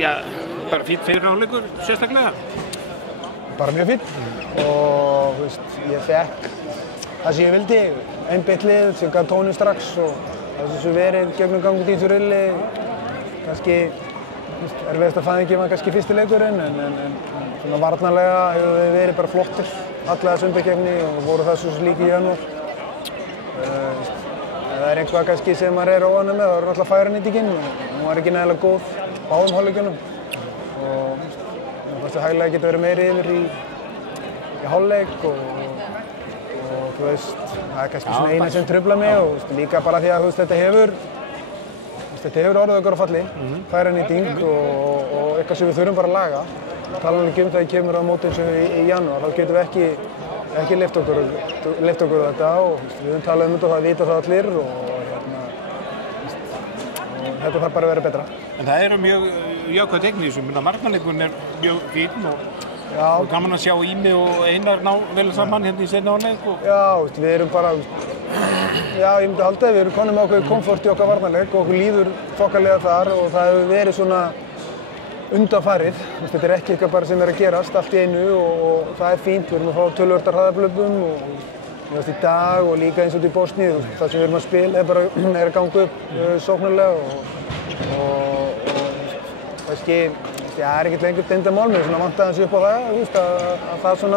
Já, bara fínn fyrirháleikur sérstaklega? Bara mjög fínn og þú veist, ég fekk það sem ég vildi, einbeitt lið sem gaf tóninn strax og það sem verið gegnum gangi í þurrulli, kannski erfiðasta fæðingin var kannski fyrsti leikurinn en svona varnarlega hefur við verið bara flottir alla þessa undankeppni og voru það svo líka í janúar. Það er eitthvað kannski sem maður er óánægður með, það var náttúrulega færanýtingin og hún var ekki nægilega góð báðum hálfleikjunum og mér fannst það hæglega geta verið meiri yfir í hálfleik og þú veist, það er kannski svona eina sem truflar mig og líka bara því að þú veist, þetta hefur orðið okkur á falli, færanýting og eitthvað sem við þurfum bara að laga. Talan ekki þegar kemur á móti eins og í janúar, þá getum við ekki leyft okkur þetta og við höfum talað þetta og það vita það allir og þetta þarf bara að vera betra. En það eru mjög jákvæð teikn í þessu, varnarleikurinn er mjög fínn og gaman að sjá Ími og Einar ná vel saman hérna í seinni hálfleik. Já, við erum bara, ég myndi halda að við erum konum með okkur komfort í okkar varnarleik og okkur líður þokkalega þar og það hefur verið svona undanfarið. Þetta er ekki eitthvað bara sem er að gerast allt í einu og það er fínt. Við erum að fá töluvert af hraðablöpum og í dag og líka eins og í Bosníu. Það sem við erum að spila er að ganga upp sóknarlega og kannski það er ekkert lengur deindamál, mér vantaði aðeins upp á það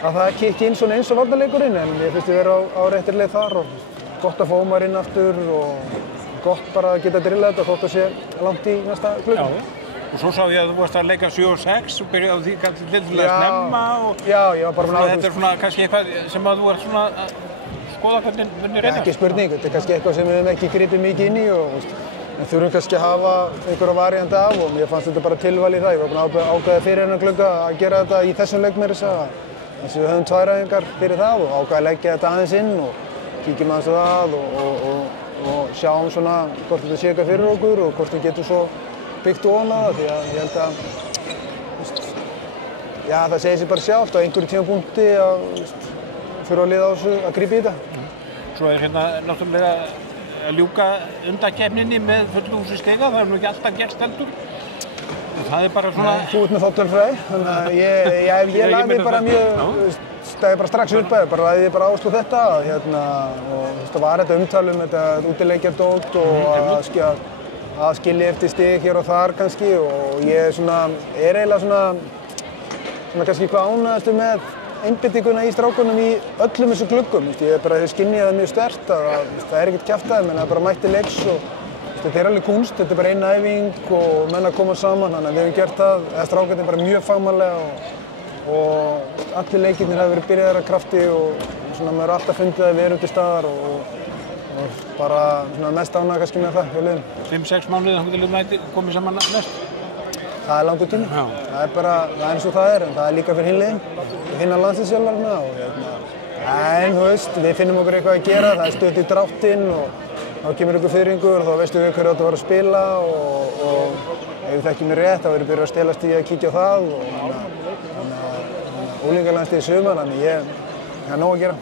að það kikki inn svona eins og varnarleikurinn en ég finnst við vera á réttri leið þar og gott að fá maður inn aftur og gott bara að geta drillað þetta þótt að sé langt í næsta klukkan. Og svo sá ég að þú varst að leika 7 og 6 og byrjaði á því kannski tildulega snemma og já, ég var bara þetta er svona kannski eitthvað sem að þú ert svona að skoða hvernig munir reyna. Ekki spurning, þetta er kannski eitthvað sem við höfum ekki gripið mikið inn í og en þurfum kannski að hafa einhverja variant af og mér fannst þetta bara tilval í það. Ég var búinn að ákveða fyrir hennar glugga að gera þetta í þessum leik meira þess að þess að við höfum 2 æfingar fyrir það og ákveða að leggja þetta aðeins inn og kíkjum aðeins á það og sjáum svona hvort þetta sé eitthvað fyrir okkur og hvort við getum svo byggt ofan á það því að ég held að það segir sig bara sjálft á einhverjum tímapunkti að þurfa að liða á þessu að grípa í þetta. Svo er hérna náttúrulega að ljúka undankeppninni með fullu húsi Skeiða, það er nú ekki alltaf gerst heldur. Það er bara svona... Þú ert með þáttölfræði, þannig að ég lagði bara mjög, stæði bara strax upp að bara lagði bara áherslu á þetta og það var þetta umtal þetta útileikjardót og að skilja eftir stig hér og þar kannski og ég er eiginlega svona kannski hvað ánægðastu með einbeitinguna í strákunum í öllum þessu gluggum. Ég bara skynjaði það mjög sterkt að það er ekkert kjaftæði, menn það bara mætti leiks og þetta er alveg kunst, þetta er bara ein æfing og menn að koma saman, þannig að við höfum gert það, strákarnir bara mjög fagmannlega og allir leikirnir hafa verið byrjaðir af krafti og maður er alltaf fundið að við erum til staðar og bara mest ánægð kannski með það hjá liðinu. 5-6 mánuðir þangað til mæti komið saman næst? Það er langur tími. Það er bara, það er eins og það er, en það er líka fyrir hinn liðin, hinna landsliðsþjálfarana en þú veist, við finnum okkur eitthvað að gera, það er stutt í dráttinn og þá kemur ykkur fiðringur og þá veistu við hverju áttu að fara að spila og ef við þekkjum mér rétt þá verður byrjað að stelast í að kíkja á það og unglingalandsliðið í sumar, þannig það er nóg að gera.